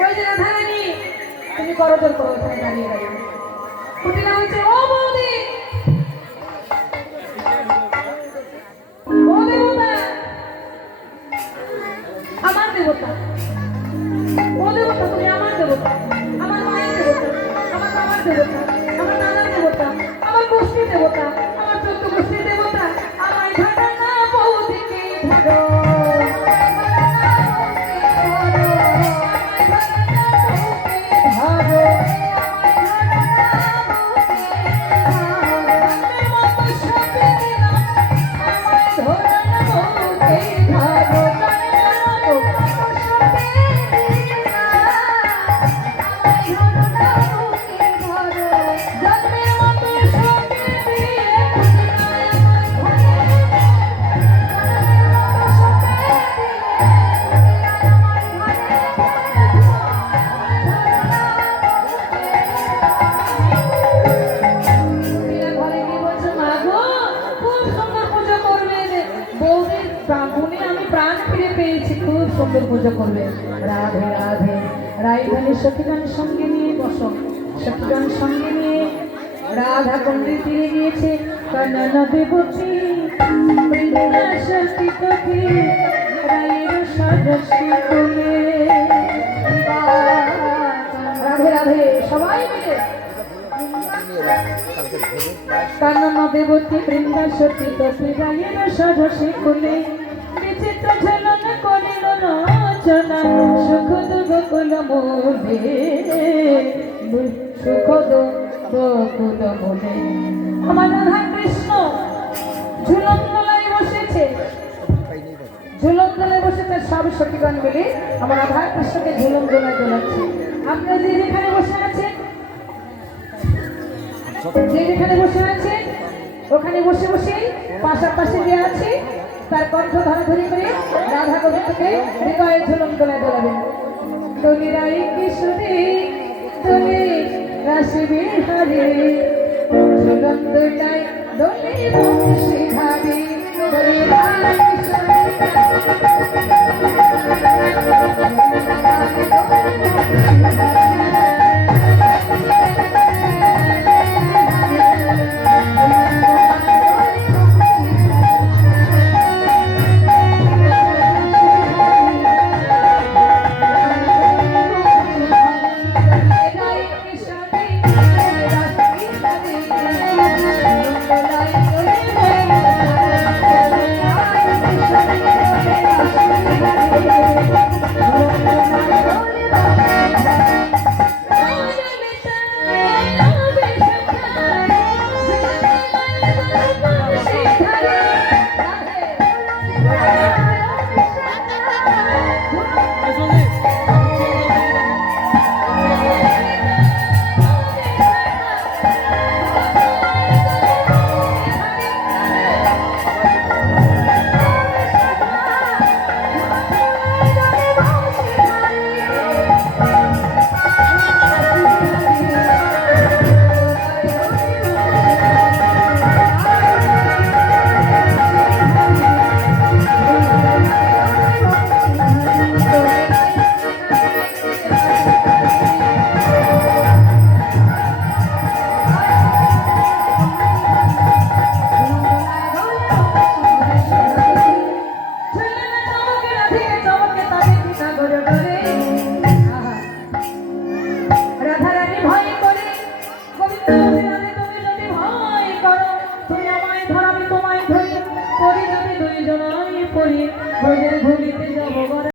ওই যে রাধারানী তুমি করজোর করো ওখানে দাঁড়িয়ে দাঁড়িয়ে কুটিলা হচ্ছে ও বৌদি ও দেবতা আমার দেবতা ও দেবতা তুমি আমার দেবতা আমার মায়ের দেবতা আমার বাবার দেবতা আমার নানার দেবতা আমার গোষ্ঠীর দেবতা আমার 14 গোষ্ঠীর দেবতা আমায় ধরো না বৌদিকে ধরো সুন্দর পুজো করবে রাধে রাধে রাইভানি সখীগান সঙ্গে নিয়ে বসো সখীগান সঙ্গে নিয়ে রাধা কুণ্ডের তীরে গিয়েছে কাননা দেবতী সখী সখী রায়ের সাজসী কোলে রাধে রাধে সবাই মিলে কাননা দেবতী বৃন্দা সখী সখী রায়ের সাজসী কোলে বিচিত্র ঝলন করিল রচনা সুখদ বকুল মোলে সুখদ বকুল মোলে আমার রাধা কৃষ্ণ ঝুলন দোলায় বসেছে ঝুলন দোলায় বসে তার সব সখীগণ মিলে আমার রাধা কৃষ্ণকে ঝুলন দোলায় দোলাচ্ছে আপনারা যে যেখানে বসে আছেন যে যেখানে বসে আছেন ওখানে বসে বসে পাশাপাশি যে আছে তার কণ্ঠ ধরাধরি করে রাধা গোবিন্দকে হৃদয়ে ঝুলন দোলায় দোলাবেন দোলি রাই কিশোরী দোলি রাশি বিহারী ঝুলন দোলায় দোলি বংশী ধারী দোলি রাই কিশোরী ব্রজের ভূমিতে যাব